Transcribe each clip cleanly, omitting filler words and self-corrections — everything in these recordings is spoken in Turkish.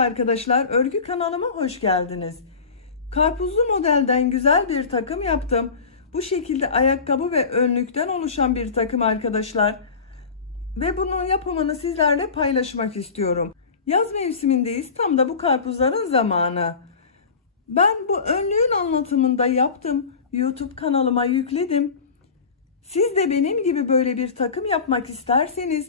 arkadaşlar, örgü kanalıma hoş geldiniz. Karpuzlu modelden güzel bir takım yaptım. Bu şekilde ayakkabı ve önlükten oluşan bir takım arkadaşlar. Ve bunun yapımını sizlerle paylaşmak istiyorum. Yaz mevsimindeyiz, tam da bu karpuzların zamanı. Ben bu önlüğün anlatımında yaptım. YouTube kanalıma yükledim. Siz de benim gibi böyle bir takım yapmak isterseniz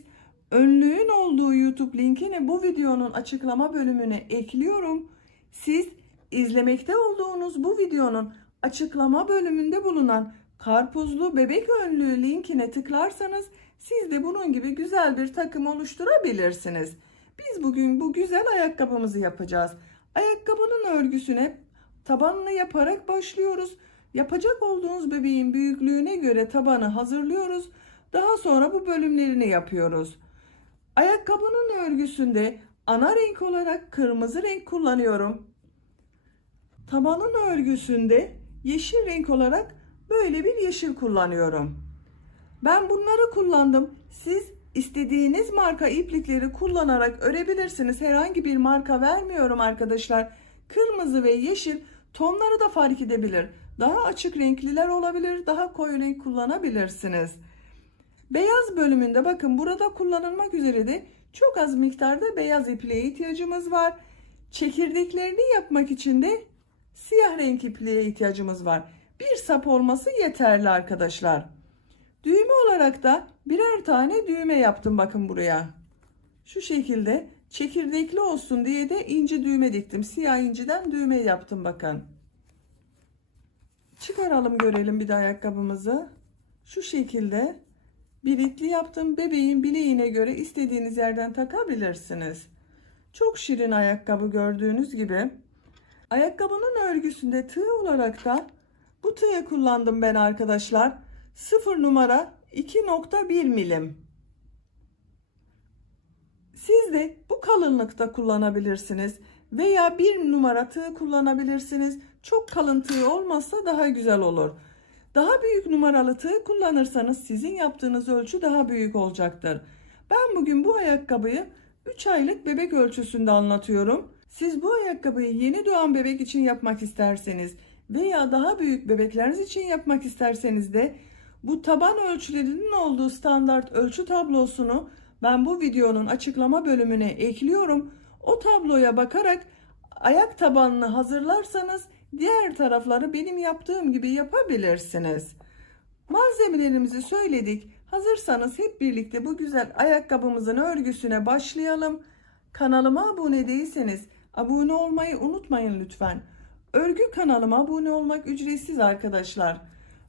önlüğün olduğu YouTube linkini bu videonun açıklama bölümüne ekliyorum. Siz izlemekte olduğunuz bu videonun açıklama bölümünde bulunan karpuzlu bebek önlüğü linkine tıklarsanız siz de bunun gibi güzel bir takım oluşturabilirsiniz. Biz bugün bu güzel ayakkabımızı yapacağız. Ayakkabının örgüsüne tabanını yaparak başlıyoruz. Yapacak olduğunuz bebeğin büyüklüğüne göre tabanı hazırlıyoruz. Daha sonra bu bölümlerini yapıyoruz. Ayakkabının örgüsünde ana renk olarak kırmızı renk kullanıyorum. Tabanın örgüsünde yeşil renk olarak böyle bir yeşil kullanıyorum. Ben bunları kullandım. Siz istediğiniz marka iplikleri kullanarak örebilirsiniz. Herhangi bir marka vermiyorum arkadaşlar. Kırmızı ve yeşil tonları da fark edebilir. Daha açık renkliler olabilir, daha koyu renk kullanabilirsiniz. Beyaz bölümünde bakın burada kullanılmak üzere de çok az miktarda beyaz ipliğe ihtiyacımız var. Çekirdeklerini yapmak için de siyah renk ipliğe ihtiyacımız var. Bir sap olması yeterli arkadaşlar. Düğme olarak da birer tane düğme yaptım bakın buraya. Şu şekilde çekirdekli olsun diye de inci düğme diktim. Siyah inciden düğme yaptım bakın. Çıkaralım görelim bir de ayakkabımızı. Şu şekilde birikli yaptım. Bebeğin bileğine göre istediğiniz yerden takabilirsiniz. Çok şirin ayakkabı gördüğünüz gibi. Ayakkabının örgüsünde tığ olarak da bu tığı kullandım ben arkadaşlar. 0 numara 2.1 milim. Siz de bu kalınlıkta kullanabilirsiniz. Veya 1 numara tığ kullanabilirsiniz. Çok kalın tığ olmazsa daha güzel olur. Daha büyük numaralı tığ kullanırsanız sizin yaptığınız ölçü daha büyük olacaktır. Ben bugün bu ayakkabıyı 3 aylık bebek ölçüsünde anlatıyorum. Siz bu ayakkabıyı yeni doğan bebek için yapmak isterseniz veya daha büyük bebekleriniz için yapmak isterseniz de bu taban ölçülerinin olduğu standart ölçü tablosunu ben bu videonun açıklama bölümüne ekliyorum. O tabloya bakarak ayak tabanını hazırlarsanız diğer tarafları benim yaptığım gibi yapabilirsiniz. Malzemelerimizi söyledik. Hazırsanız hep birlikte bu güzel ayakkabımızın örgüsüne başlayalım. Kanalıma abone değilseniz abone olmayı unutmayın lütfen. Örgü kanalıma abone olmak ücretsiz arkadaşlar.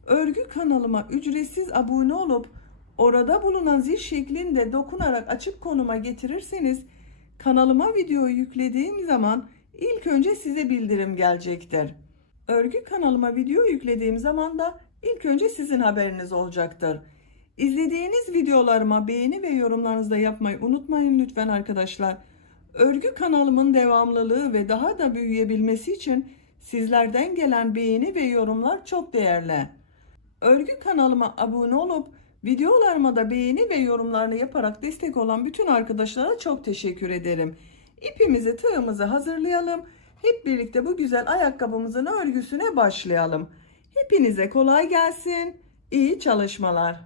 Örgü kanalıma ücretsiz abone olup orada bulunan zil şeklinde dokunarak açık konuma getirirseniz kanalıma video yüklediğim zaman ilk önce size bildirim gelecektir. Örgü kanalıma video yüklediğim zaman da ilk önce sizin haberiniz olacaktır. İzlediğiniz videolarıma beğeni ve yorumlarınızı da yapmayı unutmayın lütfen arkadaşlar. Örgü kanalımın devamlılığı ve daha da büyüyebilmesi için sizlerden gelen beğeni ve yorumlar çok değerli. Örgü kanalıma abone olup videolarıma da beğeni ve yorumlarını yaparak destek olan bütün arkadaşlara çok teşekkür ederim. İpimizi, tığımızı hazırlayalım. Hep birlikte bu güzel ayakkabımızın örgüsüne başlayalım. Hepinize kolay gelsin. İyi çalışmalar.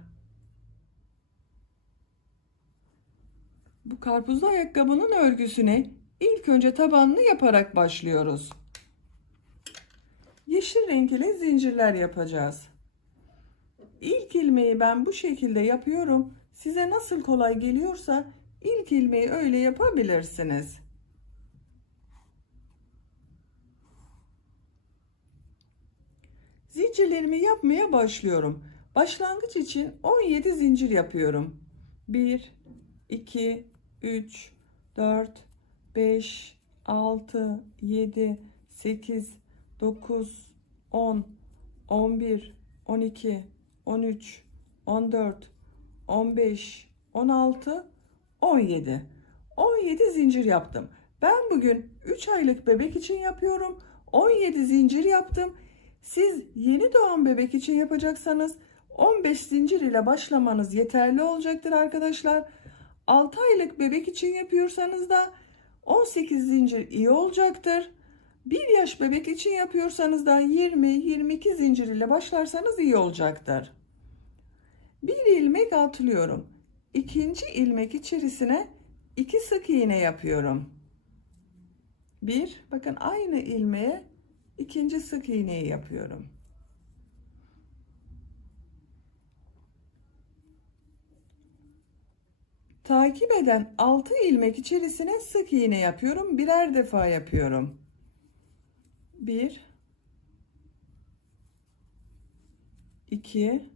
Bu karpuzlu ayakkabının örgüsüne ilk önce tabanını yaparak başlıyoruz. Yeşil renk ile zincirler yapacağız. İlk ilmeği ben bu şekilde yapıyorum. Size nasıl kolay geliyorsa ilk ilmeği öyle yapabilirsiniz. Zincirlerimi yapmaya başlıyorum. Başlangıç için 17 zincir yapıyorum. 1, 2, 3, 4, 5, 6, 7, 8, 9, 10, 11, 12, 13, 14, 15, 16, 17. 17 zincir yaptım. Ben bugün 3 aylık bebek için yapıyorum. 17 zincir yaptım. Siz yeni doğan bebek için yapacaksanız 15 zincir ile başlamanız yeterli olacaktır arkadaşlar. 6 aylık bebek için yapıyorsanız da 18 zincir iyi olacaktır. 1 yaş bebek için yapıyorsanız da 20-22 zincir ile başlarsanız iyi olacaktır. Bir ilmek atlıyorum. İkinci ilmek içerisine 2 sık iğne yapıyorum. Bakın aynı ilmeğe ikinci sık iğneyi yapıyorum. Takip eden 6 ilmek içerisine sık iğne yapıyorum. Birer defa yapıyorum. 1 2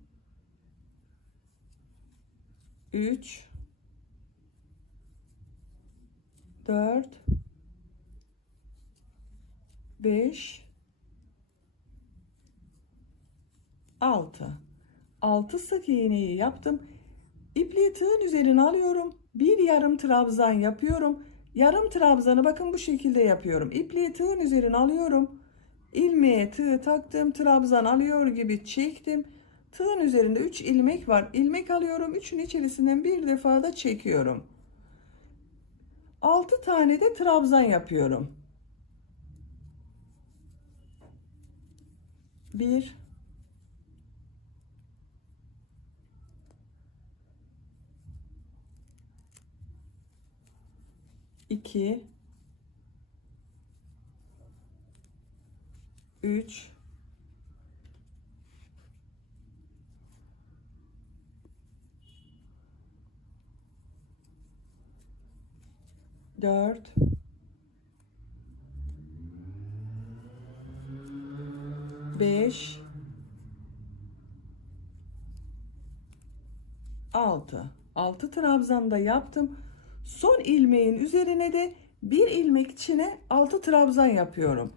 3 4 5 6 sık iğneyi yaptım. İpliği tığın üzerine alıyorum. Bir yarım trabzan yapıyorum. Yarım trabzanı bakın bu şekilde yapıyorum. İpliği tığın üzerine alıyorum. İlmeğe tığ taktım. Trabzan alıyor gibi çektim. Tığın üzerinde 3 ilmek var. İlmek alıyorum. 3'ün içerisinden bir defa da çekiyorum. 6 tane de trabzan yapıyorum. 1 2 3 4 5 6 trabzan da yaptım. Son ilmeğin üzerine de bir ilmek içine 6 trabzan yapıyorum.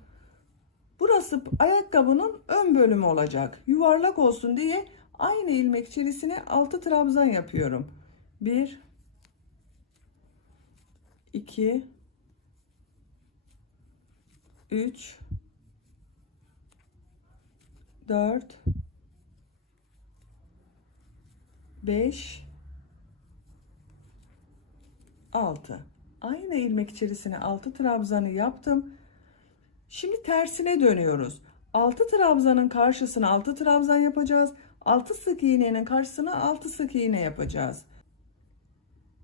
Burası ayakkabının ön bölümü olacak. Yuvarlak olsun diye aynı ilmek içerisine 6 trabzan yapıyorum. 1 2 3 4 5 6 aynı ilmek içerisine 6 trabzanı yaptım. Şimdi tersine dönüyoruz. 6 trabzanın karşısına 6 trabzan yapacağız. 6 sık iğnenin karşısına 6 sık iğne yapacağız.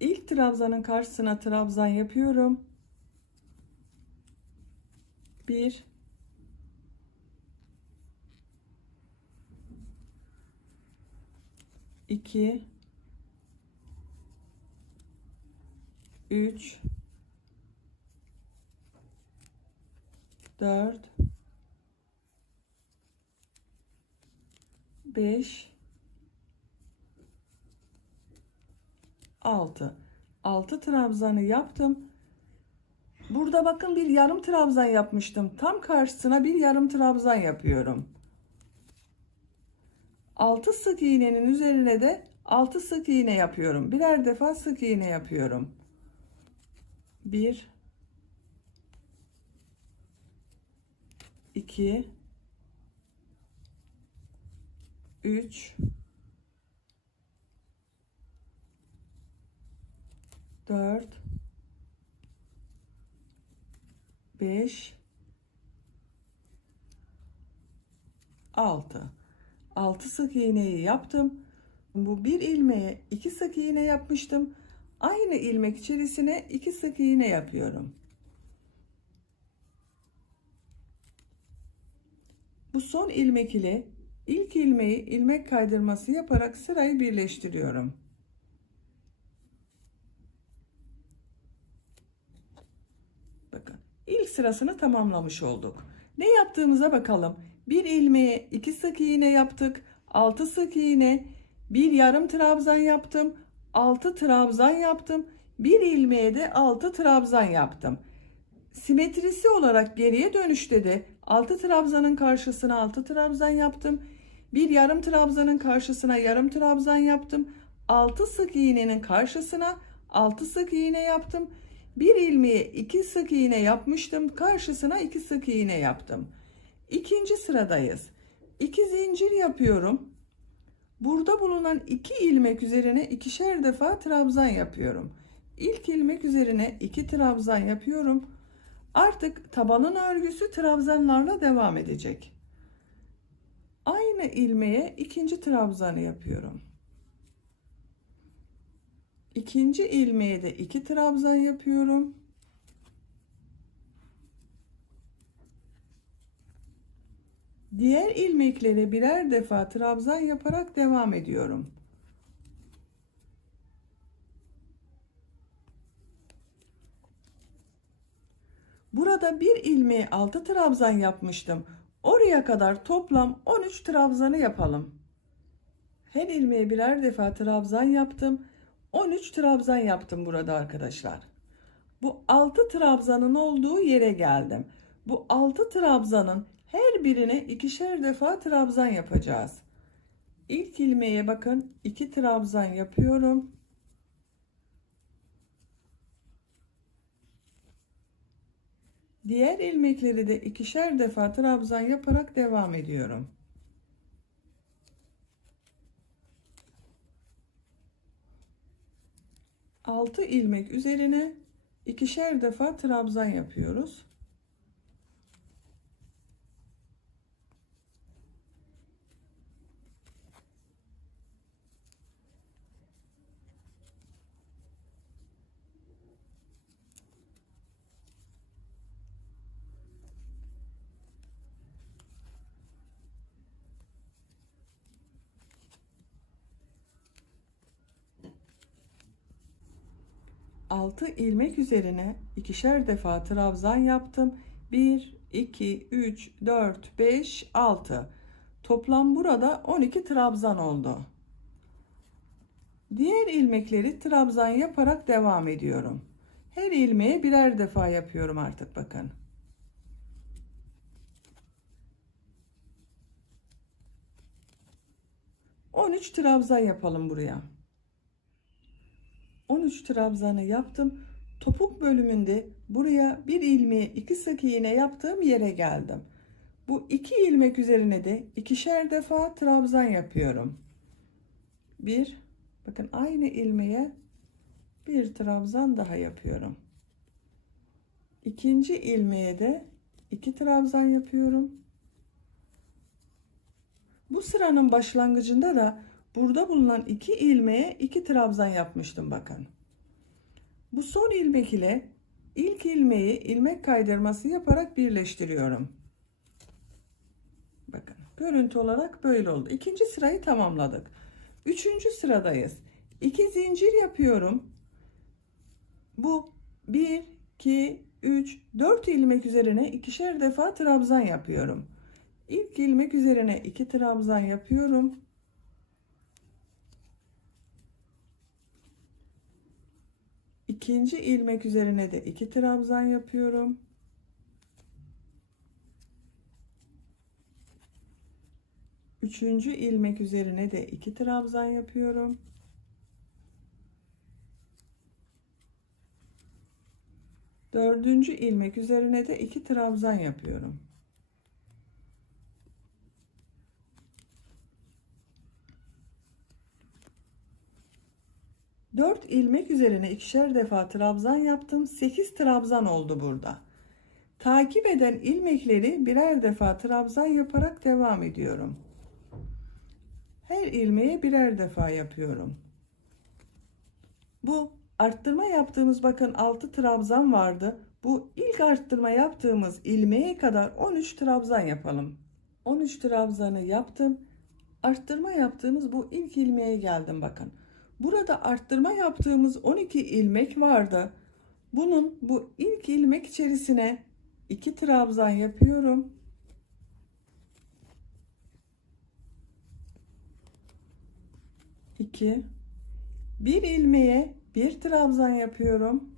İlk trabzanın karşısına trabzan yapıyorum. 1 2 3 4 5 6 trabzanı yaptım. Burada bakın bir yarım trabzan yapmıştım. Tam karşısına bir yarım trabzan yapıyorum. 6 sık iğnenin üzerine de 6 sık iğne yapıyorum. Birer defa sık iğne yapıyorum. 1 2 3 4 5 6 sık iğneyi yaptım. Bu bir ilmeğe 2 sık iğne yapmıştım. Aynı ilmek içerisine 2 sık iğne yapıyorum. Bu son ilmek ile ilk ilmeği ilmek kaydırması yaparak sırayı birleştiriyorum. Bakın ilk sırasını tamamlamış olduk. Ne yaptığımıza bakalım. Bir ilmeğe 2 sık iğne yaptık. 6 sık iğne, bir yarım trabzan yaptım. 6 trabzan yaptım. Bir ilmeğe de 6 trabzan yaptım. Simetrisi olarak geriye dönüşte de 6 trabzanın karşısına 6 trabzan yaptım. Bir yarım trabzanın karşısına yarım trabzan yaptım. 6 sık iğnenin karşısına 6 sık iğne yaptım. Bir ilmeğe 2 sık iğne yapmıştım. Karşısına 2 sık iğne yaptım. İkinci sıradayız. 2 zincir yapıyorum. Burada bulunan 2 ilmek üzerine ikişer defa trabzan yapıyorum. ilk ilmek üzerine 2 trabzan yapıyorum. Artık tabanın örgüsü trabzanlarla devam edecek. Aynı ilmeğe ikinci trabzanı yapıyorum. İkinci ilmeğe de 2 trabzan yapıyorum. Diğer ilmeklere birer defa trabzan yaparak devam ediyorum. Burada bir ilmeğe 6 trabzan yapmıştım. Oraya kadar toplam 13 trabzanı yapalım. Her ilmeğe birer defa trabzan yaptım. 13 trabzan yaptım burada arkadaşlar. Bu 6 trabzanın olduğu yere geldim. Bu 6 trabzanın her birine ikişer defa trabzan yapacağız. İlk ilmeğe bakın 2 trabzan yapıyorum. Diğer ilmekleri de ikişer defa trabzan yaparak devam ediyorum. Altı ilmek üzerine ikişer defa trabzan yapıyoruz. Altı ilmek üzerine ikişer defa trabzan yaptım. 1 2 3 4 5 6. Toplam burada 12 trabzan oldu. Diğer ilmekleri trabzan yaparak devam ediyorum. Her ilmeğe birer defa yapıyorum artık bakın. On üç trabzan yapalım buraya. 13 trabzanı yaptım. Topuk bölümünde buraya bir ilmeğe 2 sık iğne yaptığım yere geldim. Bu 2 ilmek üzerine de ikişer defa trabzan yapıyorum. Bir, bakın aynı ilmeğe bir trabzan daha yapıyorum. İkinci ilmeğe de 2 trabzan yapıyorum. Bu sıranın başlangıcında da burada bulunan 2 ilmeğe 2 trabzan yapmıştım bakın. Bu son ilmek ile ilk ilmeği ilmek kaydırması yaparak birleştiriyorum. Bakın görüntü olarak böyle oldu. İkinci sırayı tamamladık. Üçüncü sıradayız. 2 zincir yapıyorum. Bu 1 2 3 4 ilmek üzerine ikişer defa trabzan yapıyorum. İlk ilmek üzerine 2 trabzan yapıyorum. İkinci ilmek üzerine de 2 trabzan yapıyorum. Üçüncü ilmek üzerine de 2 trabzan yapıyorum. Dördüncü ilmek üzerine de 2 trabzan yapıyorum. Dört ilmek üzerine ikişer defa trabzan yaptım. 8 trabzan oldu burada. Takip eden ilmekleri birer defa trabzan yaparak devam ediyorum. Her ilmeğe birer defa yapıyorum. Bu arttırma yaptığımız bakın 6 trabzan vardı. Bu ilk arttırma yaptığımız ilmeğe kadar 13 trabzan yapalım. 13 trabzanı yaptım. Arttırma yaptığımız bu ilk ilmeğe geldim bakın. Burada arttırma yaptığımız 12 ilmek vardı. Bunun bu ilk ilmek içerisine 2 trabzan yapıyorum. İki. Bir ilmeğe bir trabzan yapıyorum.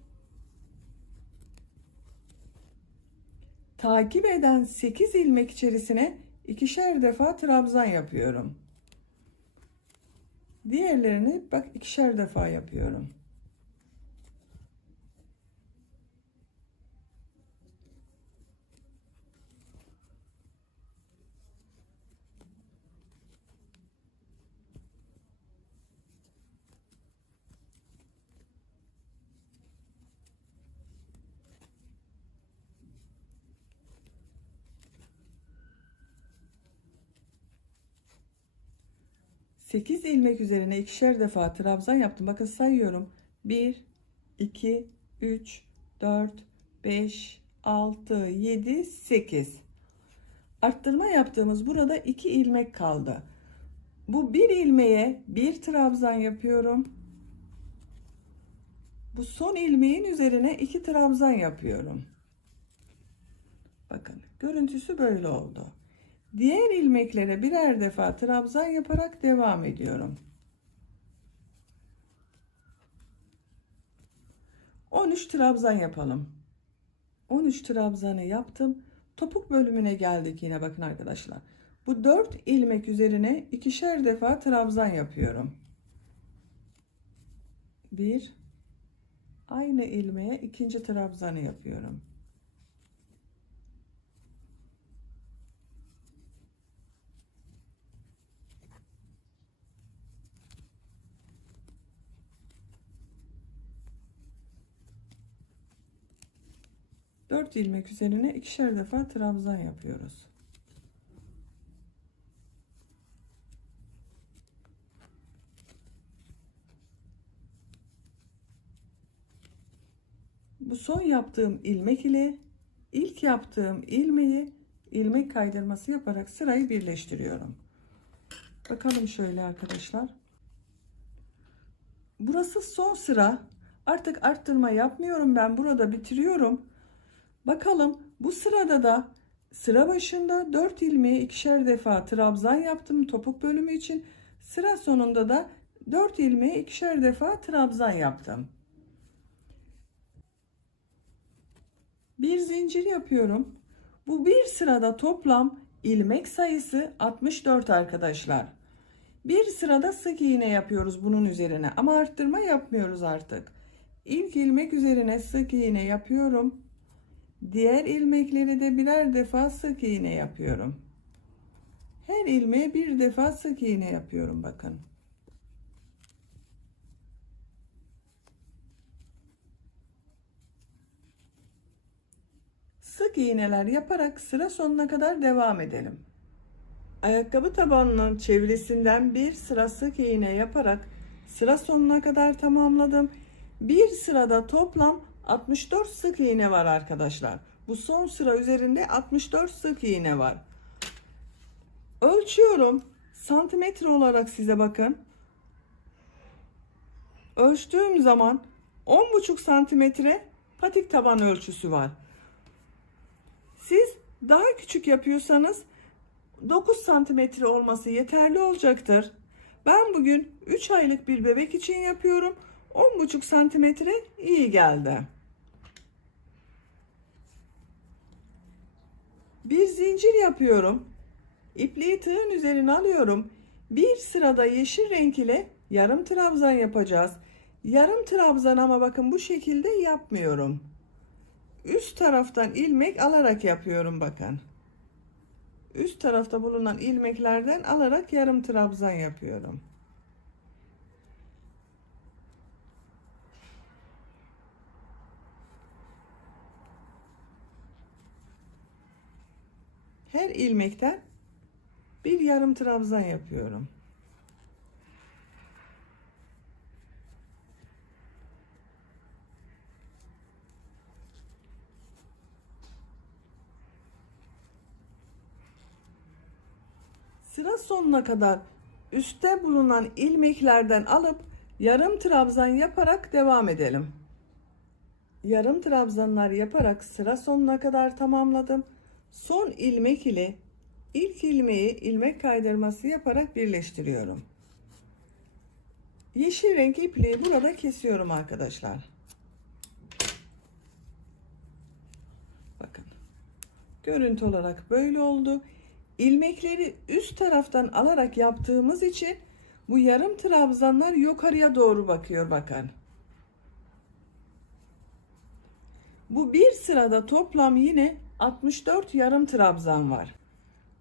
Takip eden 8 ilmek içerisine ikişer defa trabzan yapıyorum. Diğerlerini bak ikişer defa yapıyorum. 8 ilmek üzerine ikişer defa trabzan yaptım. Bakın sayıyorum. 1, 2, 3, 4, 5, 6, 7, 8. Arttırma yaptığımız burada 2 ilmek kaldı. Bu bir ilmeğe bir trabzan yapıyorum. Bu son ilmeğin üzerine 2 trabzan yapıyorum. Bakın görüntüsü böyle oldu. Diğer ilmeklere birer defa trabzan yaparak devam ediyorum. 13 trabzan yapalım. 13 trabzanı yaptım. Topuk bölümüne geldik yine, bakın arkadaşlar. Bu 4 ilmek üzerine ikişer defa trabzan yapıyorum. Bir, aynı ilmeğe ikinci trabzanı yapıyorum. Dört ilmek üzerine ikişer defa trabzan yapıyoruz. Bu son yaptığım ilmek ile ilk yaptığım ilmeği ilmek kaydırması yaparak sırayı birleştiriyorum. Bakalım şöyle arkadaşlar. Burası son sıra. Artık arttırma yapmıyorum, ben burada bitiriyorum. Bakalım bu sırada da sıra başında 4 ilmeği ikişer defa trabzan yaptım topuk bölümü için. Sıra sonunda da 4 ilmeği ikişer defa trabzan yaptım. Bir zincir yapıyorum. Bu bir sırada toplam ilmek sayısı 64 arkadaşlar. Bir sırada sık iğne yapıyoruz bunun üzerine ama arttırma yapmıyoruz artık. İlk ilmek üzerine sık iğne yapıyorum. Diğer ilmekleri de birer defa sık iğne yapıyorum. Her ilmeğe bir defa sık iğne yapıyorum, bakın. Sık iğneler yaparak sıra sonuna kadar devam edelim. Ayakkabı tabanının çevresinden bir sıra sık iğne yaparak sıra sonuna kadar tamamladım. Bir sırada toplam 64 sık iğne var arkadaşlar. Bu son sıra üzerinde 64 sık iğne var. Ölçüyorum. Santimetre olarak size bakın. Ölçtüğüm zaman 10,5 santimetre patik taban ölçüsü var. Siz daha küçük yapıyorsanız 9 santimetre olması yeterli olacaktır. Ben bugün 3 aylık bir bebek için yapıyorum. 10,5 santimetre iyi geldi. Bir zincir yapıyorum. İpliği tığın üzerine alıyorum. Bir sırada yeşil renk ile yarım trabzan yapacağız. Yarım trabzan ama bakın bu şekilde yapmıyorum. Üst taraftan ilmek alarak yapıyorum, bakın. Üst tarafta bulunan ilmeklerden alarak yarım trabzan yapıyorum. Her ilmekten bir yarım trabzan yapıyorum. Sıra sonuna kadar üstte bulunan ilmeklerden alıp yarım trabzan yaparak devam edelim. Yarım trabzanlar yaparak sıra sonuna kadar tamamladım. Son ilmek ile ilk ilmeği ilmek kaydırması yaparak birleştiriyorum. Yeşil renk ipliği burada kesiyorum arkadaşlar. Bakın. Görüntü olarak böyle oldu. İlmekleri üst taraftan alarak yaptığımız için bu yarım trabzanlar yukarıya doğru bakıyor, bakın. Bu bir sırada toplam yine 64 yarım trabzan var.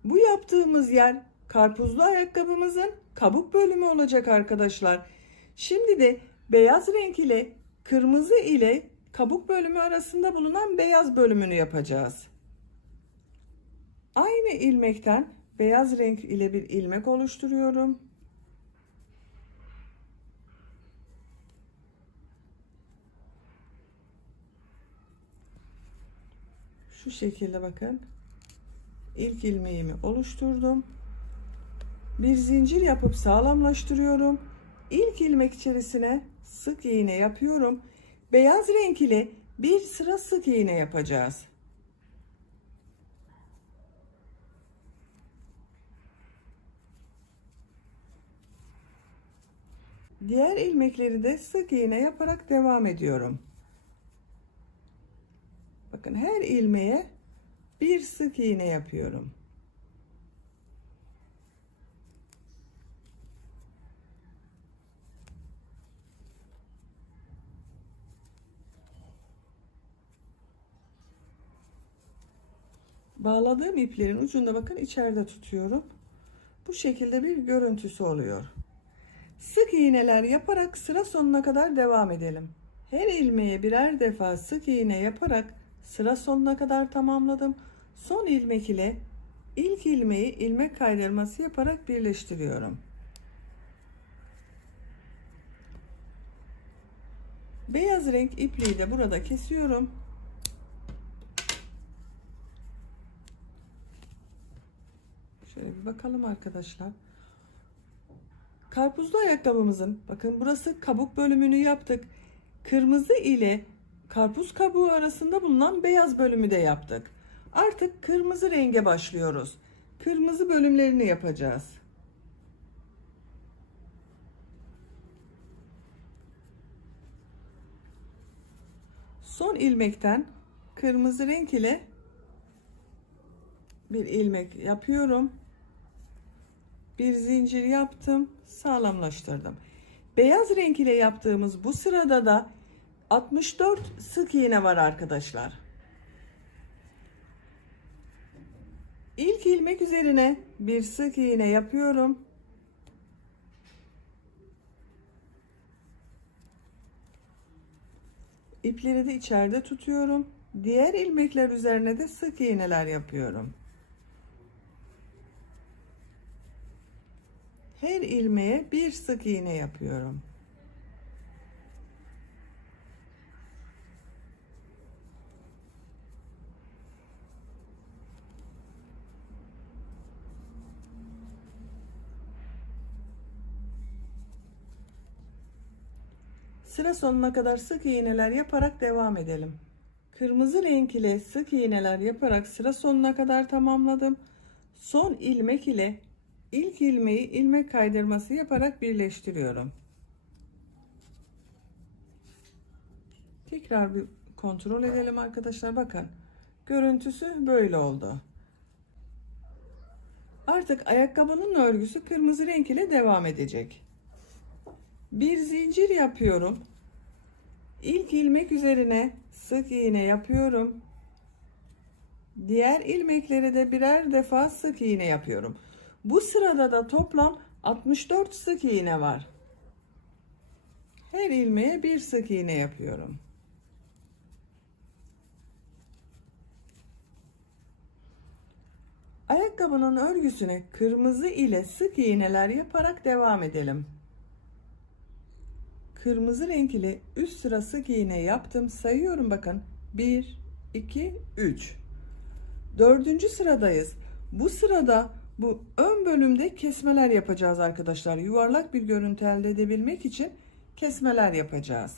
Bu yaptığımız yer karpuzlu ayakkabımızın kabuk bölümü olacak arkadaşlar. Şimdi de beyaz renk ile kırmızı ile kabuk bölümü arasında bulunan beyaz bölümünü yapacağız. Aynı ilmekten beyaz renk ile bir ilmek oluşturuyorum. Şu şekilde bakın. İlk ilmeğimi oluşturdum. Bir zincir yapıp sağlamlaştırıyorum. İlk ilmek içerisine sık iğne yapıyorum. Beyaz renk ile bir sıra sık iğne yapacağız. Diğer ilmekleri de sık iğne yaparak devam ediyorum. Bakın her ilmeğe bir sık iğne yapıyorum. Bağladığım iplerin ucunda bakın içeride tutuyorum. Bu şekilde bir görüntüsü oluyor. Sık iğneler yaparak sıra sonuna kadar devam edelim. Her ilmeğe birer defa sık iğne yaparak sıra sonuna kadar tamamladım. Son ilmek ile ilk ilmeği ilmek kaydırması yaparak birleştiriyorum. Beyaz renk ipliği de burada kesiyorum. Şöyle bir bakalım arkadaşlar. Karpuzlu ayakkabımızın bakın burası kabuk bölümünü yaptık. Kırmızı ile karpuz kabuğu arasında bulunan beyaz bölümü de yaptık. Artık kırmızı renge başlıyoruz. Kırmızı bölümlerini yapacağız. Son ilmekten kırmızı renk ile bir ilmek yapıyorum. Bir zincir yaptım, sağlamlaştırdım. Beyaz renk ile yaptığımız bu sırada da 64 sık iğne var arkadaşlar. İlk ilmek üzerine bir sık iğne yapıyorum. İpleri de içeride tutuyorum. Diğer ilmekler üzerine de sık iğneler yapıyorum. Her ilmeğe bir sık iğne yapıyorum. Sıra sonuna kadar sık iğneler yaparak devam edelim. Kırmızı renk ile sık iğneler yaparak sıra sonuna kadar tamamladım. Son ilmek ile ilk ilmeği ilmek kaydırması yaparak birleştiriyorum. Tekrar bir kontrol edelim arkadaşlar. Bakın görüntüsü böyle oldu. Artık ayakkabının örgüsü kırmızı renk ile devam edecek. Bir zincir yapıyorum. İlk ilmek üzerine sık iğne yapıyorum. Diğer ilmeklere de birer defa sık iğne yapıyorum. Bu sırada da toplam 64 sık iğne var. Her ilmeğe bir sık iğne yapıyorum. Ayakkabının örgüsüne kırmızı ile sık iğneler yaparak devam edelim. Kırmızı renk ile üst sıra sık iğne yaptım. Sayıyorum bakın. 1, 2, 3. Dördüncü sıradayız. Bu sırada bu ön bölümde kesmeler yapacağız arkadaşlar. Yuvarlak bir görüntü elde edebilmek için kesmeler yapacağız.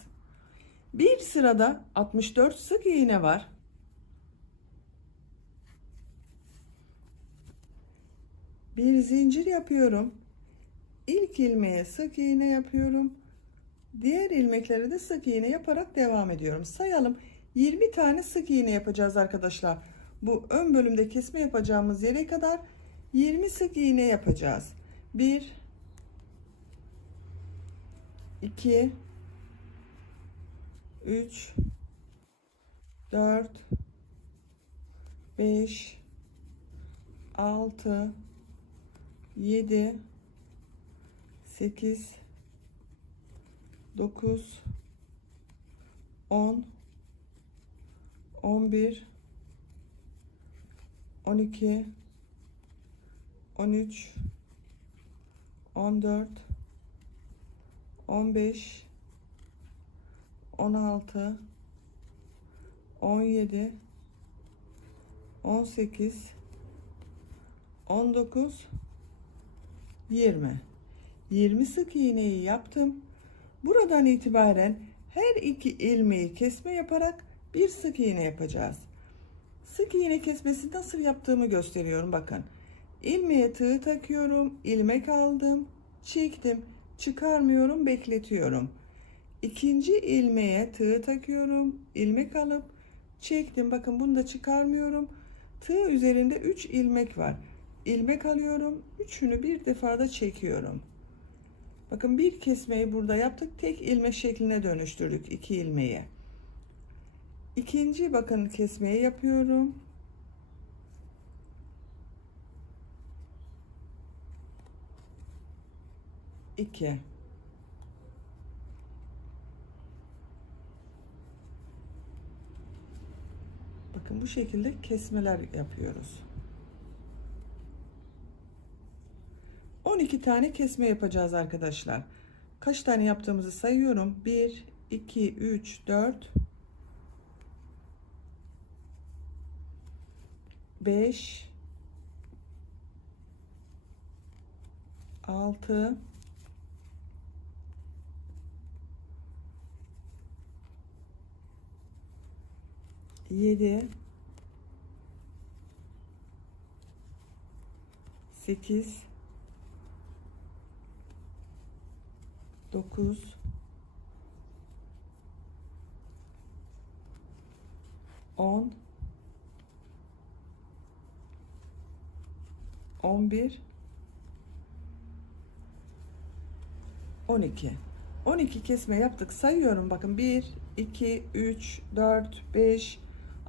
Bir sırada 64 sık iğne var. Bir zincir yapıyorum. İlk ilmeğe sık iğne yapıyorum. Diğer ilmeklere de sık iğne yaparak devam ediyorum. Sayalım. 20 tane sık iğne yapacağız arkadaşlar. Bu ön bölümde kesme yapacağımız yere kadar 20 sık iğne yapacağız. 1 2 3 4 5 6 7 8 9 10 11 12 13 14 15 16 17 18, 19, 20. 20 sık iğneyi yaptım. Buradan itibaren her iki ilmeği kesme yaparak bir sık iğne yapacağız. Sık iğne kesmesi nasıl yaptığımı gösteriyorum. Bakın. İlmeğe tığ takıyorum, ilmek aldım, çektim, çıkarmıyorum, bekletiyorum. İkinci ilmeğe tığ takıyorum, ilmek alıp çektim. Bakın bunu da çıkarmıyorum. Tığ üzerinde 3 ilmek var. İlmek alıyorum, üçünü bir defada çekiyorum. Bakın bir kesmeyi burada yaptık, tek ilmek şekline dönüştürdük iki ilmeği. İkinci bakın kesmeyi yapıyorum. İki. Bakın bu şekilde kesmeler yapıyoruz. 12 tane kesme yapacağız arkadaşlar. Kaç tane yaptığımızı sayıyorum. 1, 2, 3, 4, 5, 6, 7, 8, 9, 10, 11, 12. 12 kesme yaptık. Sayıyorum. Bakın 1, 2, 3, 4, 5,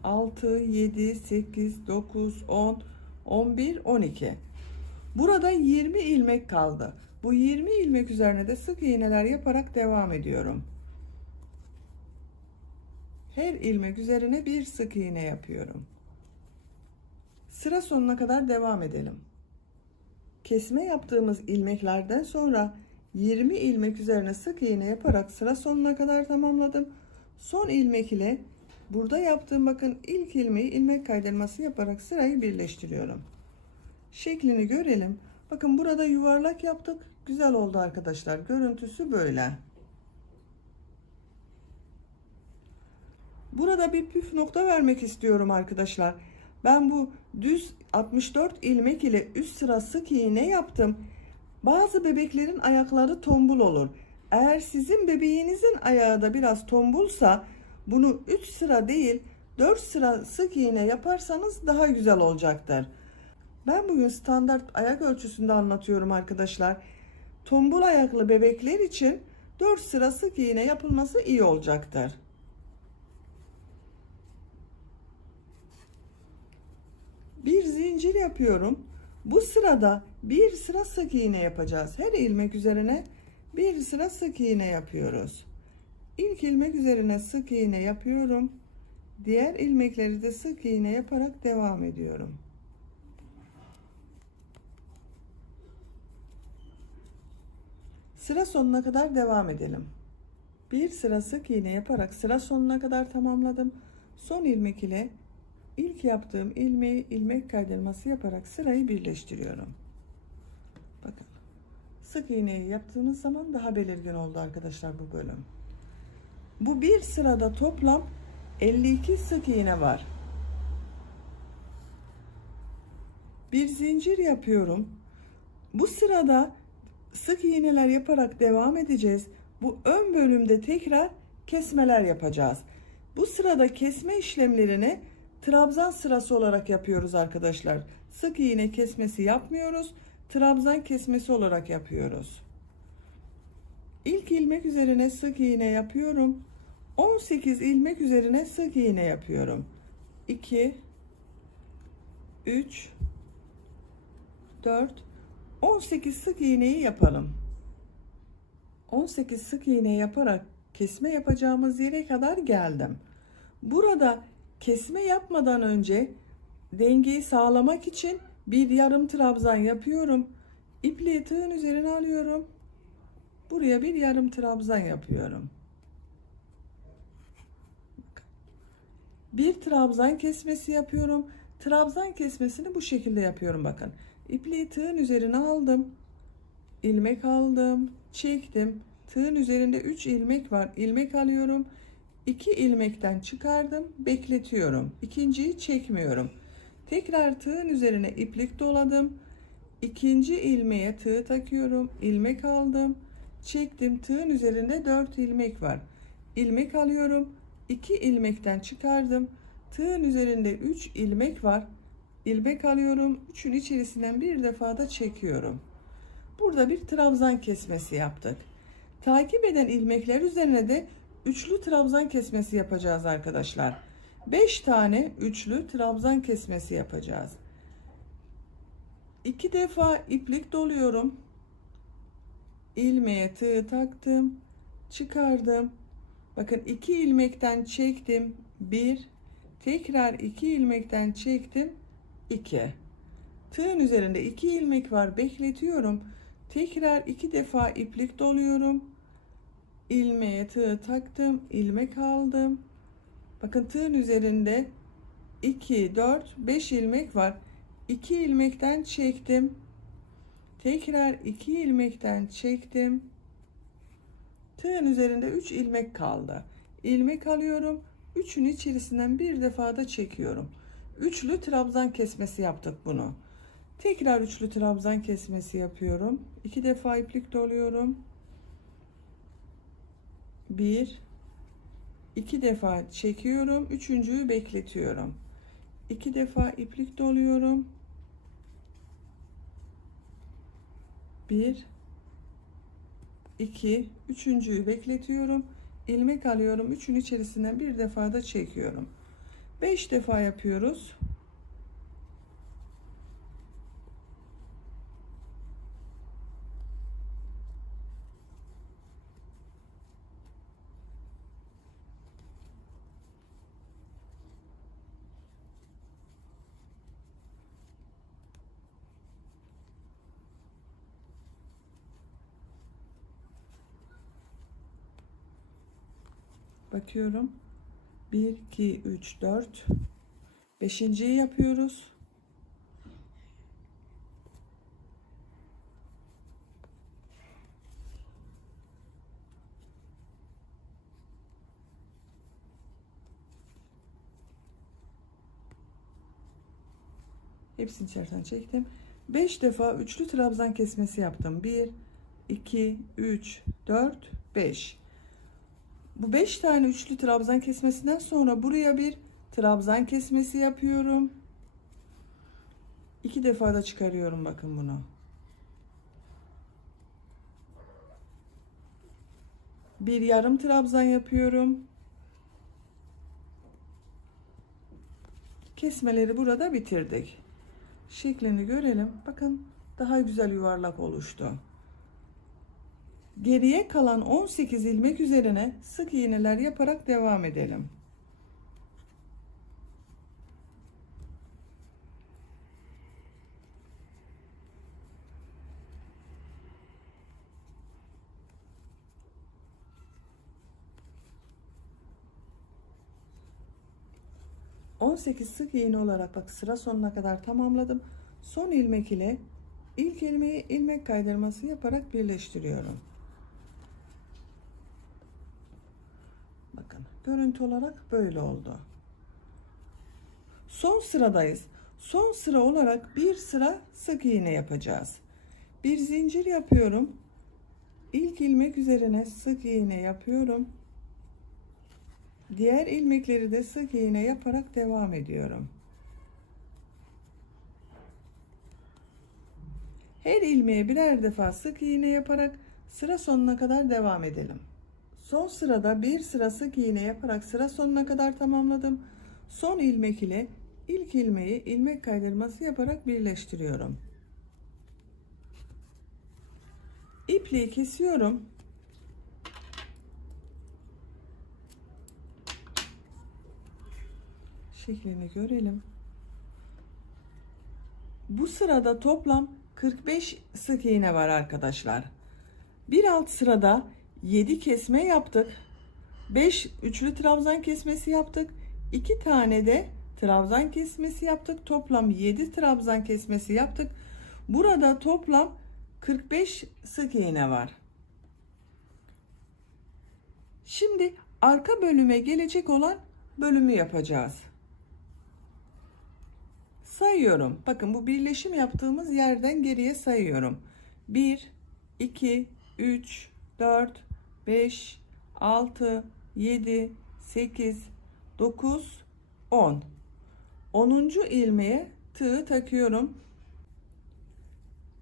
6, 7, 8, 9, 10, 11, 12. Burada 20 ilmek kaldı. Bu 20 ilmek üzerine de sık iğneler yaparak devam ediyorum. Her ilmek üzerine bir sık iğne yapıyorum. Sıra sonuna kadar devam edelim. Kesme yaptığımız ilmeklerden sonra 20 ilmek üzerine sık iğne yaparak sıra sonuna kadar tamamladım. Son ilmek ile burada yaptığım bakın ilk ilmeği ilmek kaydırması yaparak sırayı birleştiriyorum. Şeklini görelim. Bakın burada yuvarlak yaptık. Güzel oldu arkadaşlar. Görüntüsü böyle. Burada bir püf nokta vermek istiyorum arkadaşlar. Ben bu düz 64 ilmek ile üst sıra sık iğne yaptım. Bazı bebeklerin ayakları tombul olur. Eğer sizin bebeğinizin ayağı da biraz tombulsa bunu 3 sıra değil 4 sıra sık iğne yaparsanız daha güzel olacaktır. Ben bugün standart ayak ölçüsünde anlatıyorum arkadaşlar. Tombul ayaklı bebekler için 4 sıra sık iğne yapılması iyi olacaktır. Bir zincir yapıyorum. Bu sırada bir sıra sık iğne yapacağız. Her ilmek üzerine bir sıra sık iğne yapıyoruz. İlk ilmek üzerine sık iğne yapıyorum. Diğer ilmekleri de sık iğne yaparak devam ediyorum. Sıra sonuna kadar devam edelim. Bir sıra sık iğne yaparak sıra sonuna kadar tamamladım. Son ilmek ile ilk yaptığım ilmeği ilmek kaydırması yaparak sırayı birleştiriyorum. Bakın. Sık iğneyi yaptığımız zaman daha belirgin oldu arkadaşlar bu bölüm. Bu bir sırada toplam 52 sık iğne var. Bir zincir yapıyorum. Bu sırada sık iğneler yaparak devam edeceğiz. Bu ön bölümde tekrar kesmeler yapacağız. Bu sırada kesme işlemlerini trabzan sırası olarak yapıyoruz arkadaşlar. Sık iğne kesmesi yapmıyoruz. Trabzan kesmesi olarak yapıyoruz. İlk ilmek üzerine sık iğne yapıyorum. 18 ilmek üzerine sık iğne yapıyorum. 2 3 4 18 sık iğneyi yapalım. 18 sık iğne yaparak kesme yapacağımız yere kadar geldim. Burada kesme yapmadan önce dengeyi sağlamak için bir yarım trabzan yapıyorum. İpliği tığın üzerine alıyorum. Buraya bir yarım trabzan yapıyorum. Bir trabzan kesmesi yapıyorum. trabzan kesmesini bu şekilde yapıyorum bakın. İpliği tığın üzerine aldım. İlmek aldım, çektim. Tığın üzerinde 3 ilmek var. İlmek alıyorum. 2 ilmekten çıkardım, bekletiyorum. İkinciyi çekmiyorum. Tekrar tığın üzerine iplik doladım. İkinci ilmeğe tığ takıyorum. İlmek aldım, çektim. Tığın üzerinde 4 ilmek var. İlmek alıyorum. 2 ilmekten çıkardım. Tığın üzerinde 3 ilmek var. İlmek alıyorum. 3'ün içerisinden bir defa da çekiyorum. Burada bir trabzan kesmesi yaptık. Takip eden ilmekler üzerine de üçlü trabzan kesmesi yapacağız arkadaşlar. 5 tane üçlü trabzan kesmesi yapacağız. 2 defa iplik doluyorum. İlmeğe tığ taktım, çıkardım. Bakın 2 ilmekten çektim, 1, tekrar 2 ilmekten çektim, 2. Tığın üzerinde 2 ilmek var, bekletiyorum. Tekrar 2 defa iplik doluyorum. İlmeğe tığ taktım, ilmek aldım. Bakın tığın üzerinde 2, 4, 5 ilmek var. 2 ilmekten çektim. Tekrar 2 ilmekten çektim. Tığın üzerinde 3 ilmek kaldı. İlmek alıyorum. 3'ün içerisinden bir defa da çekiyorum. Üçlü trabzan kesmesi yaptık bunu. Tekrar üçlü trabzan kesmesi yapıyorum. 2 defa iplik doluyorum. 1, 2 defa çekiyorum. Üçüncüyü bekletiyorum. 2 defa iplik doluyorum. 1, 2, üçüncüyü bekletiyorum. İlmek alıyorum. Üçün içerisinden bir defa da çekiyorum. 5 defa yapıyoruz. Bakıyorum. 1, 2, 3, 4. Beşinciyi yapıyoruz. Hepsini içerisinden çektim. 5 defa üçlü trabzan kesmesi yaptım. 1, 2, 3, 4, 5. Bu 5 tane üçlü trabzan kesmesinden sonra buraya bir trabzan kesmesi yapıyorum. 2 defa da çıkarıyorum bakın bunu. Bir yarım trabzan yapıyorum. Kesmeleri burada bitirdik. Şeklini görelim. Bakın daha güzel yuvarlak oluştu. Geriye kalan 18 ilmek üzerine sık iğneler yaparak devam edelim. ...18 sık iğne olarak bak sıra sonuna kadar tamamladım. Son ilmek ile ilk ilmeği ilmek kaydırması yaparak birleştiriyorum. Bakın görüntü olarak böyle oldu. Son sıradayız. Son sıra olarak bir sıra sık iğne yapacağız. Bir zincir yapıyorum. İlk ilmek üzerine sık iğne yapıyorum. Diğer ilmekleri de sık iğne yaparak devam ediyorum. Her ilmeğe birer defa sık iğne yaparak sıra sonuna kadar devam edelim. Son sırada bir sıra sık iğne yaparak sıra sonuna kadar tamamladım. Son ilmek ile ilk ilmeği ilmek kaydırması yaparak birleştiriyorum. İpliği kesiyorum. Şeklini görelim. Bu sırada toplam 45 sık iğne var arkadaşlar. Bir alt sırada 7 kesme yaptık. 5 üçlü trabzan kesmesi yaptık. 2 tane de trabzan kesmesi yaptık. Toplam 7 trabzan kesmesi yaptık. Burada toplam 45 sık iğne var. Şimdi arka bölüme gelecek olan bölümü yapacağız. Sayıyorum. Bakın bu birleşim yaptığımız yerden geriye sayıyorum. 1, 2, 3, 4, 5, 6, 7, 8, 9, 10. 10. ilmeğe tığ takıyorum.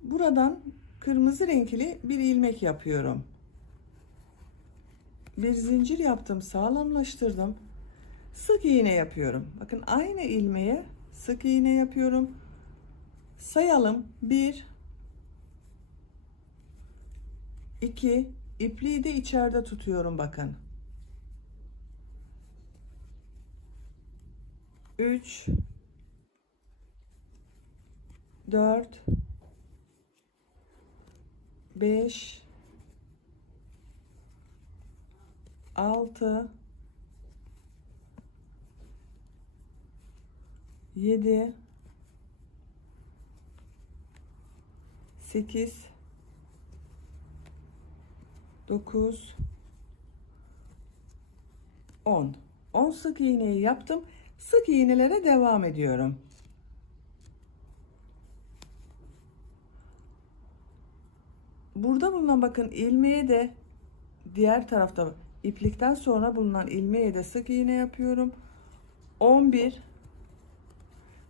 Buradan kırmızı renkli bir ilmek yapıyorum. Bir zincir yaptım, sağlamlaştırdım. Sık iğne yapıyorum. Bakın aynı ilmeğe sık iğne yapıyorum. Sayalım. 1, 2, ipliği de içeride tutuyorum bakın. 3, 4, 5, 6, 7, 8, 9, 10. 10 sık iğneyi yaptım. Sık iğnelere devam ediyorum. Burada bulunan bakın ilmeğe de diğer tarafta iplikten sonra bulunan ilmeğe de sık iğne yapıyorum. 11.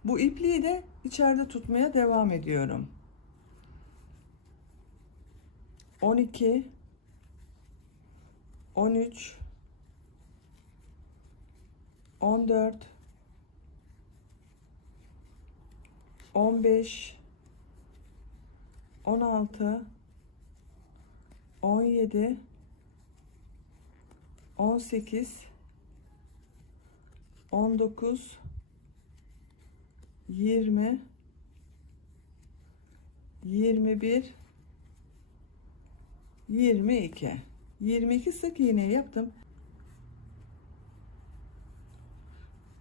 Bu ipliği de içeride tutmaya devam ediyorum. 12, 13, 14, 15, 16, 17, 18, 19, 20, 21, 22. 22 sık iğne yaptım.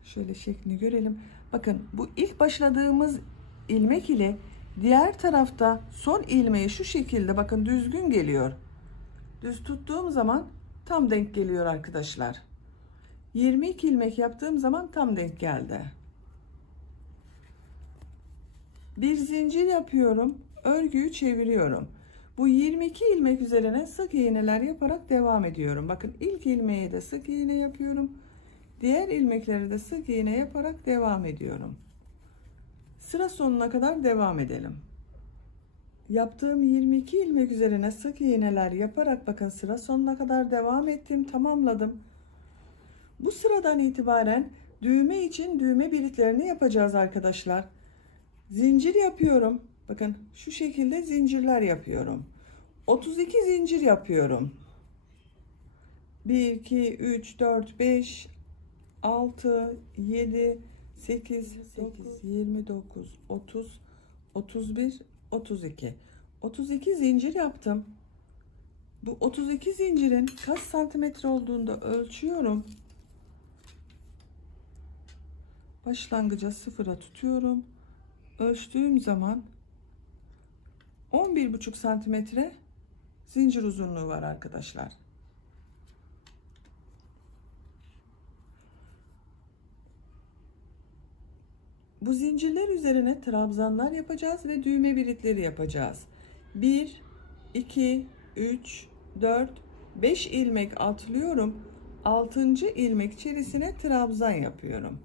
Şöyle şeklini görelim. Bakın bu ilk başladığımız ilmek ile diğer tarafta son ilmeği şu şekilde bakın düzgün geliyor. Düz tuttuğum zaman tam denk geliyor arkadaşlar. 22 ilmek yaptığım zaman tam denk geldi. Bir zincir yapıyorum. Örgüyü çeviriyorum. Bu 22 ilmek üzerine sık iğneler yaparak devam ediyorum. Bakın ilk ilmeğe de sık iğne yapıyorum. Diğer ilmekleri de sık iğne yaparak devam ediyorum. Sıra sonuna kadar devam edelim. Yaptığım 22 ilmek üzerine sık iğneler yaparak bakın sıra sonuna kadar devam ettim, tamamladım. Bu sıradan itibaren düğme için düğme biritlerini yapacağız arkadaşlar. Zincir yapıyorum. Bakın şu şekilde zincirler yapıyorum. 32 zincir yapıyorum. 1, 2, 3, 4, 5, 6, 7, 8, 29, 30, 31, 32. 32 zincir yaptım. Bu 32 zincirin kaç santimetre olduğunu da ölçüyorum. Başlangıca sıfıra tutuyorum. Ölçtüğüm zaman 11,5 santimetre zincir uzunluğu var arkadaşlar. Bu zincirler üzerine trabzanlar yapacağız ve düğme biritleri yapacağız. 1, 2, 3, 4, 5 ilmek atlıyorum. 6. ilmek içerisine trabzan yapıyorum.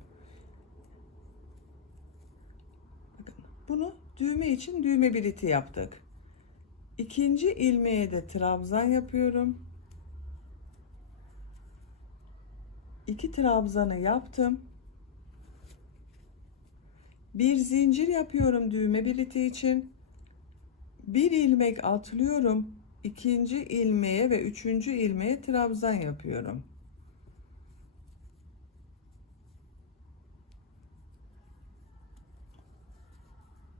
Bakın, bunu düğme için düğme biriti yaptık. 2. ilmeğe de trabzan yapıyorum. 2 trabzanı yaptım. Bir zincir yapıyorum düğme biriti için. Bir ilmek atlıyorum. 2. ilmeğe ve 3. ilmeğe trabzan yapıyorum.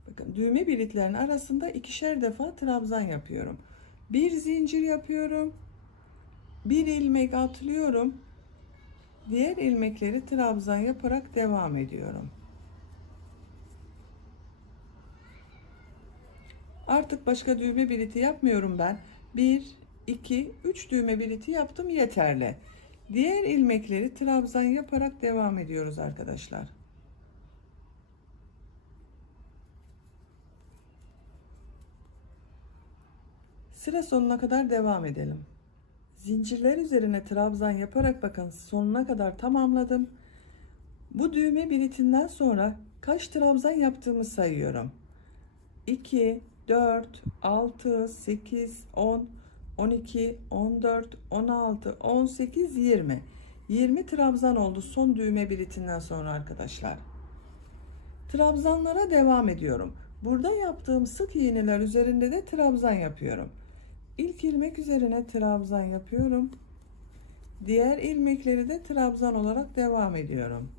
Bakın düğme biritlerinin arasında ikişer defa trabzan yapıyorum. Bir zincir yapıyorum. Bir ilmek atlıyorum. Diğer ilmekleri trabzan yaparak devam ediyorum. Artık başka düğme biliti yapmıyorum ben. 1, 2, 3 düğme biliti yaptım, yeterli. Diğer ilmekleri trabzan yaparak devam ediyoruz arkadaşlar. Sıra sonuna kadar devam edelim. Zincirler üzerine trabzan yaparak bakın sonuna kadar tamamladım. Bu düğme bilitinden sonra kaç trabzan yaptığımı sayıyorum. 2, 4, 6, 8, 10, 12, 14, 16, 18, 20. 20 trabzan oldu son düğme bilitinden sonra arkadaşlar. Trabzanlara devam ediyorum. Burada yaptığım sık iğneler üzerinde de trabzan yapıyorum. İlk ilmek üzerine trabzan yapıyorum. Diğer ilmekleri de trabzan olarak devam ediyorum.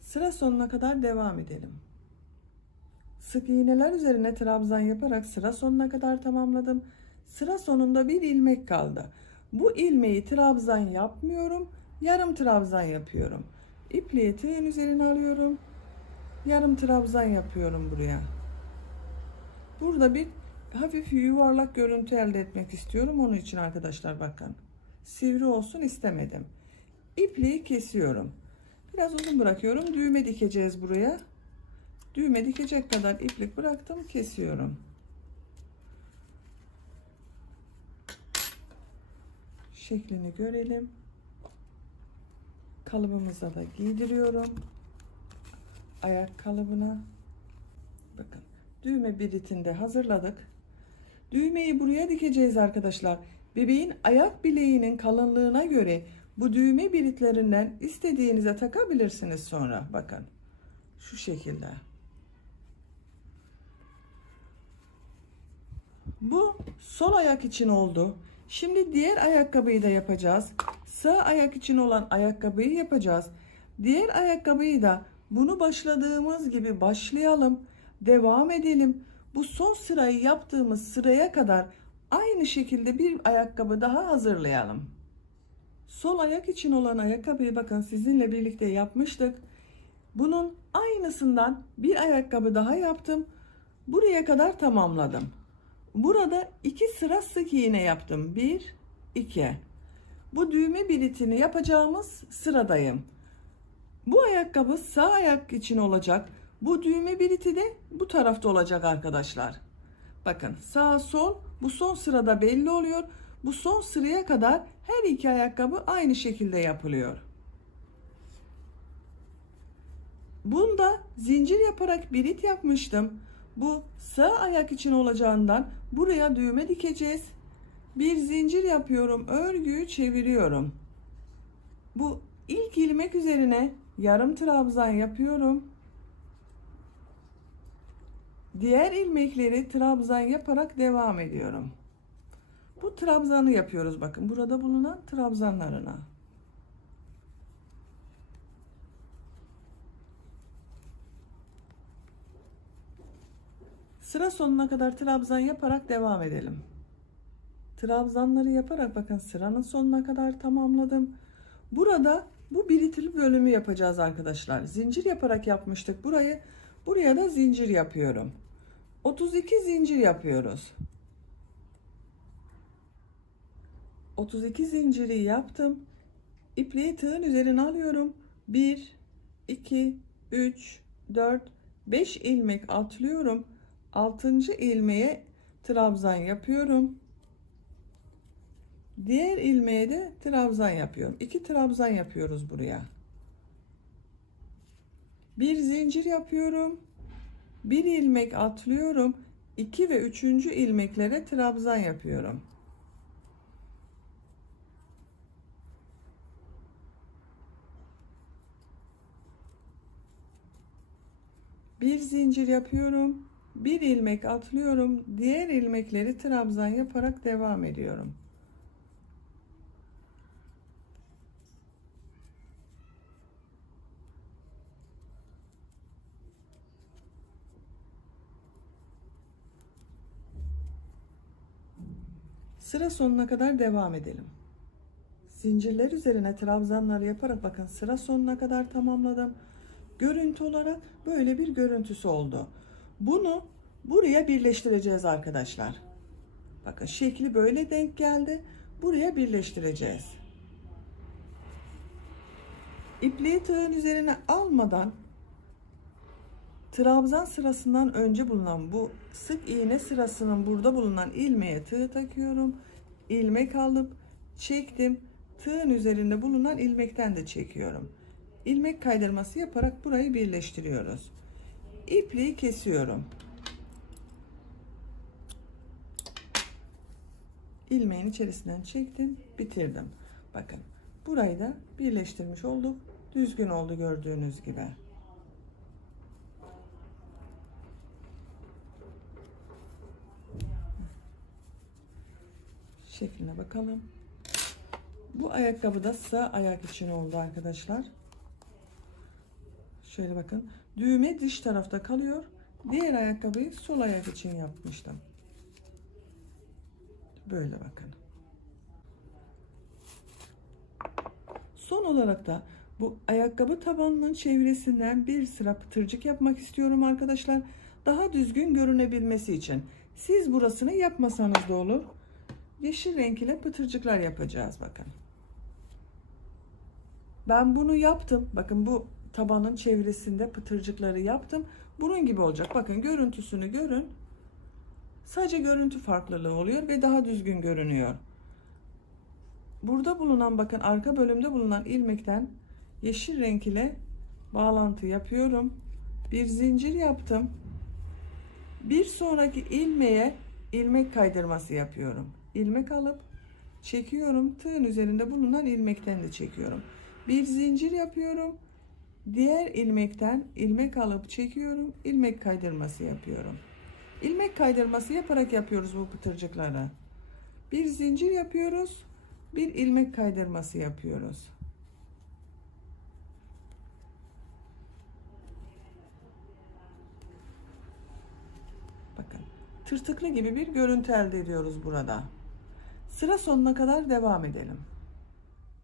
Sıra sonuna kadar devam edelim. Sık iğneler üzerine trabzan yaparak sıra sonuna kadar tamamladım. Sıra sonunda bir ilmek kaldı. Bu ilmeği trabzan yapmıyorum, yarım trabzan yapıyorum. İpliği tığın üzerine alıyorum. Yarım trabzan yapıyorum buraya. Burada bir hafif yuvarlak görüntü elde etmek istiyorum. Onun için arkadaşlar bakın. Sivri olsun istemedim. İpliği kesiyorum. Biraz uzun bırakıyorum. Düğme dikeceğiz buraya. Düğme dikecek kadar iplik bıraktım. Kesiyorum. Şeklini görelim. Kalıbımıza da giydiriyorum. Ayak kalıbına. Bakın. Düğme biritini de hazırladık. Düğmeyi buraya dikeceğiz arkadaşlar. Bebeğin ayak bileğinin kalınlığına göre bu düğme biritlerinden istediğinize takabilirsiniz sonra. Bakın. Şu şekilde. Bu sol ayak için oldu. Şimdi diğer ayakkabıyı da yapacağız. Sağ ayak için olan ayakkabıyı yapacağız. Diğer ayakkabıyı da bunu başladığımız gibi başlayalım. Devam edelim. Bu son sırayı yaptığımız sıraya kadar aynı şekilde bir ayakkabı daha hazırlayalım. Sol ayak için olan ayakkabıyı bakın sizinle birlikte yapmıştık. Bunun aynısından bir ayakkabı daha yaptım. Buraya kadar tamamladım. Burada 2 sıra sık iğne yaptım. 1, 2. Bu düğme bilitini yapacağımız sıradayım. Bu ayakkabı sağ ayak için olacak. Bu düğme biliti de bu tarafta olacak arkadaşlar. Bakın sağ sol bu son sırada belli oluyor. Bu son sıraya kadar her iki ayakkabı aynı şekilde yapılıyor. Bunda zincir yaparak birit yapmıştım. Bu sağ ayak için olacağından buraya düğme dikeceğiz. Bir zincir yapıyorum, örgüyü çeviriyorum. Bu ilk ilmek üzerine yarım trabzan yapıyorum. Diğer ilmekleri trabzan yaparak devam ediyorum. Bu trabzanı yapıyoruz bakın burada bulunan trabzanlarına. Sıra sonuna kadar trabzan yaparak devam edelim. Trabzanları yaparak bakın sıranın sonuna kadar tamamladım. Burada bu biritili bölümü yapacağız arkadaşlar. Zincir yaparak yapmıştık burayı. Buraya da zincir yapıyorum. 32 zincir yapıyoruz. 32 zinciri yaptım. İpliği tığın üzerine alıyorum. 1, 2, 3, 4, 5 ilmek atlıyorum. 6. ilmeğe trabzan yapıyorum. Diğer ilmeğe de trabzan yapıyorum. 2 trabzan yapıyoruz buraya. Bir zincir yapıyorum. Bir ilmek atlıyorum. 2 ve 3. ilmeklere trabzan yapıyorum. Bir zincir yapıyorum. Bir ilmek atlıyorum. Diğer ilmekleri trabzan yaparak devam ediyorum. Sıra sonuna kadar devam edelim. Zincirler üzerine trabzanlar yaparak bakın sıra sonuna kadar tamamladım. Görüntü olarak böyle bir görüntüsü oldu. Bunu buraya birleştireceğiz arkadaşlar. Bakın şekli böyle denk geldi. Buraya birleştireceğiz. İpliği tığın üzerine almadan trabzan sırasından önce bulunan bu sık iğne sırasının burada bulunan ilmeğe tığ takıyorum. İlmek alıp çektim. Tığın üzerinde bulunan ilmekten de çekiyorum. İlmek kaydırması yaparak burayı birleştiriyoruz. İpliği kesiyorum. İlmeğin içerisinden çektim, bitirdim. Bakın burayı da birleştirmiş olduk. Düzgün oldu gördüğünüz gibi. Şekline bakalım. Bu ayakkabı da sağ ayak için oldu arkadaşlar. Şöyle bakın. Düğme dış tarafta kalıyor. Diğer ayakkabıyı sol ayak için yapmıştım. Böyle bakın. Son olarak da bu ayakkabı tabanının çevresinden bir sıra pıtırcık yapmak istiyorum arkadaşlar. Daha düzgün görünebilmesi için. Siz burasını yapmasanız da olur. Yeşil renk ile pıtırcıklar yapacağız bakın. Ben bunu yaptım. Bakın bu tabanın çevresinde pıtırcıkları yaptım. Bunun gibi olacak. Bakın görüntüsünü görün. Sadece görüntü farklılığı oluyor ve daha düzgün görünüyor. Burada bulunan bakın arka bölümde bulunan ilmekten yeşil renk ile bağlantı yapıyorum. Bir zincir yaptım. Bir sonraki ilmeğe ilmek kaydırması yapıyorum. İlmek alıp çekiyorum. Tığın üzerinde bulunan ilmekten de çekiyorum. Bir zincir yapıyorum. Diğer ilmekten ilmek alıp çekiyorum. İlmek kaydırması yapıyorum. İlmek kaydırması yaparak yapıyoruz bu pıtırcıkları. Bir zincir yapıyoruz. Bir ilmek kaydırması yapıyoruz. Bakın tırtıklı gibi bir görüntü elde ediyoruz burada. Sıra sonuna kadar devam edelim.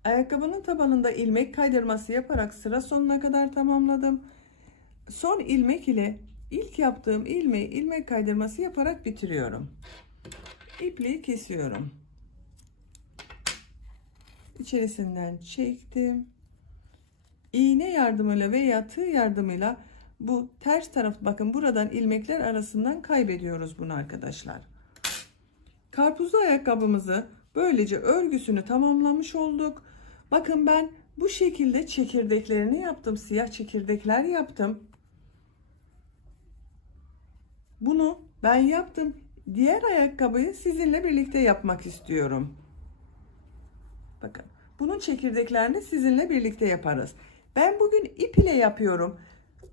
Ayakkabının tabanında ilmek kaydırması yaparak sıra sonuna kadar tamamladım. Son ilmek ile ilk yaptığım ilmeği ilmek kaydırması yaparak bitiriyorum. İpliği kesiyorum. İçerisinden çektim. İğne yardımıyla veya tığ yardımıyla bu ters taraf bakın buradan ilmekler arasından kaybediyoruz bunu arkadaşlar. Karpuzlu ayakkabımızı böylece örgüsünü tamamlamış olduk. Bakın ben bu şekilde çekirdeklerini yaptım. Siyah çekirdekler yaptım. Bunu ben yaptım. Diğer ayakkabıyı sizinle birlikte yapmak istiyorum. Bakın bunun çekirdeklerini sizinle birlikte yaparız. Ben bugün ip ile yapıyorum.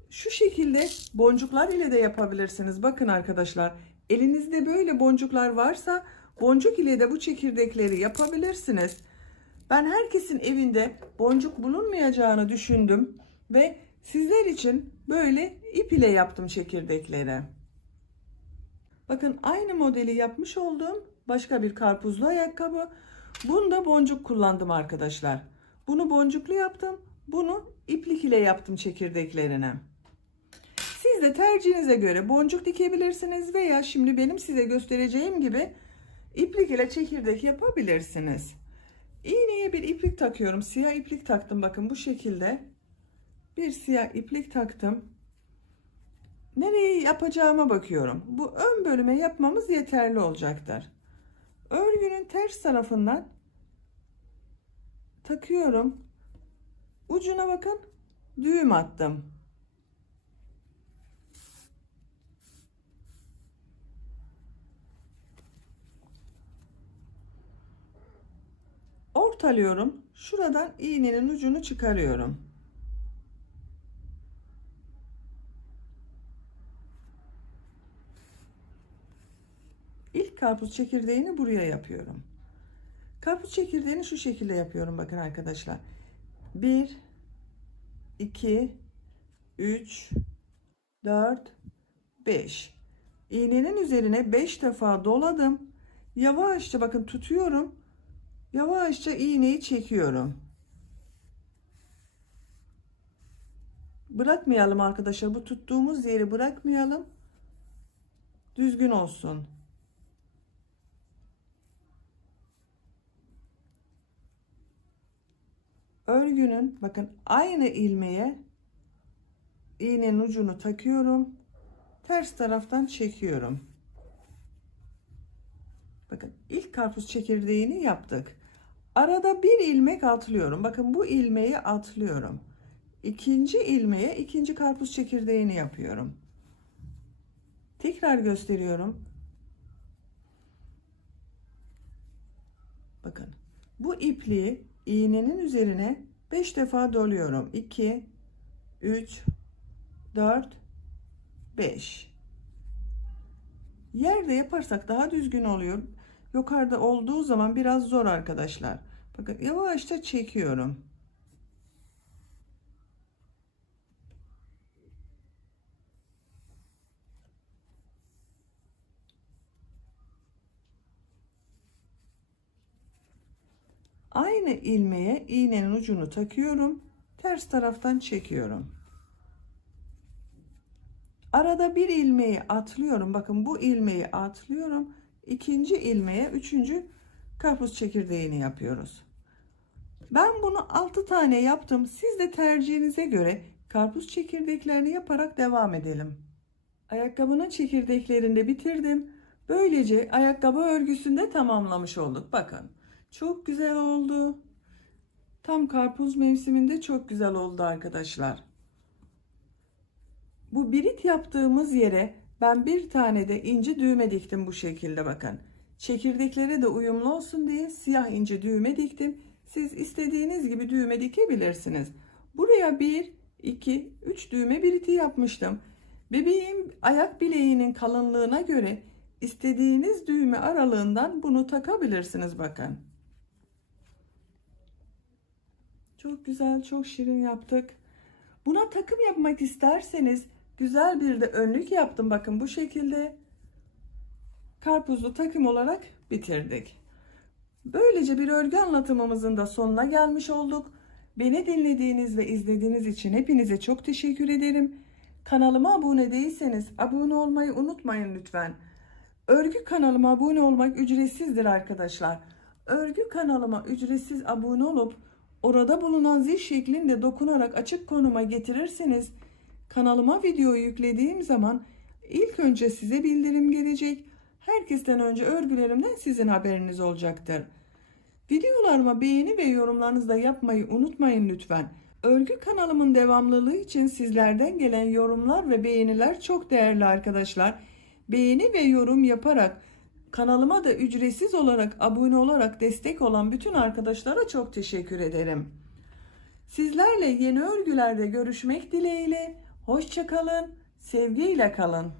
Şu şekilde boncuklar ile de yapabilirsiniz. Bakın arkadaşlar elinizde böyle boncuklar varsa boncuk ile de bu çekirdekleri yapabilirsiniz. Ben herkesin evinde boncuk bulunmayacağını düşündüm ve sizler için böyle ip ile yaptım çekirdekleri. Bakın aynı modeli yapmış olduğum başka bir karpuzlu ayakkabı. Bunda boncuk kullandım arkadaşlar. Bunu boncuklu yaptım. Bunu iplik ile yaptım çekirdeklerini. Siz de tercihinize göre boncuk dikebilirsiniz veya şimdi benim size göstereceğim gibi iplik ile çekirdek yapabilirsiniz. İğneye bir iplik takıyorum. Siyah iplik taktım. Bakın bu şekilde. Bir siyah iplik taktım. Nereye yapacağıma bakıyorum. Bu ön bölüme yapmamız yeterli olacaktır. Örgünün ters tarafından takıyorum. Ucuna bakın. Düğüm attım. Ortalıyorum. Şuradan iğnenin ucunu çıkarıyorum. İlk karpuz çekirdeğini buraya yapıyorum. Karpuz çekirdeğini şu şekilde yapıyorum bakın arkadaşlar. 1 2 3 4 5 iğnenin üzerine 5 defa doladım. Yavaşça bakın tutuyorum. Yavaşça iğneyi çekiyorum. Bırakmayalım arkadaşlar. Bu tuttuğumuz yeri bırakmayalım. Düzgün olsun. Örgünün bakın aynı ilmeğe iğnenin ucunu takıyorum. Ters taraftan çekiyorum. Bakın ilk karpuz çekirdeğini yaptık. Arada bir ilmek atlıyorum. Bakın bu ilmeği atlıyorum. İkinci ilmeğe ikinci karpuz çekirdeğini yapıyorum. Tekrar gösteriyorum. Bakın bu ipliği iğnenin üzerine 5 defa doluyorum. 2 3 4 5. Yerde yaparsak daha düzgün oluyor. Yukarıda olduğu zaman biraz zor arkadaşlar. Bakın yavaşça çekiyorum. Aynı ilmeğe iğnenin ucunu takıyorum. Ters taraftan çekiyorum. Arada bir ilmeği atlıyorum. Bakın bu ilmeği atlıyorum. İkinci ilmeğe üçüncü karpuz çekirdeğini yapıyoruz. Ben bunu 6 tane yaptım. Siz de tercihinize göre karpuz çekirdeklerini yaparak devam edelim. Ayakkabının çekirdeklerini de bitirdim. Böylece ayakkabı örgüsünü de tamamlamış olduk. Bakın çok güzel oldu. Tam karpuz mevsiminde çok güzel oldu arkadaşlar. Bu birit yaptığımız yere ben bir tane de ince düğme diktim bu şekilde bakın. Çekirdeklere de uyumlu olsun diye siyah ince düğme diktim. Siz istediğiniz gibi düğme dikebilirsiniz. Buraya 1, 2, 3 düğme biriti yapmıştım. Bebeğin ayak bileğinin kalınlığına göre istediğiniz düğme aralığından bunu takabilirsiniz bakın. Çok güzel, çok şirin yaptık. Buna takım yapmak isterseniz güzel bir de önlük yaptım. Bakın bu şekilde karpuzlu takım olarak bitirdik. Böylece bir örgü anlatımımızın da sonuna gelmiş olduk. Beni dinlediğiniz ve izlediğiniz için hepinize çok teşekkür ederim. Kanalıma abone değilseniz abone olmayı unutmayın lütfen. Örgü kanalıma abone olmak ücretsizdir arkadaşlar. Örgü kanalıma ücretsiz abone olup orada bulunan zil şeklinde dokunarak açık konuma getirirseniz kanalıma video yüklediğim zaman ilk önce size bildirim gelecek. Herkesten önce örgülerimden sizin haberiniz olacaktır. Videolarıma beğeni ve yorumlarınızı da yapmayı unutmayın lütfen. Örgü kanalımın devamlılığı için sizlerden gelen yorumlar ve beğeniler çok değerli arkadaşlar. Beğeni ve yorum yaparak kanalıma da ücretsiz olarak abone olarak destek olan bütün arkadaşlara çok teşekkür ederim. Sizlerle yeni örgülerde görüşmek dileğiyle. Hoşça kalın, sevgiyle kalın.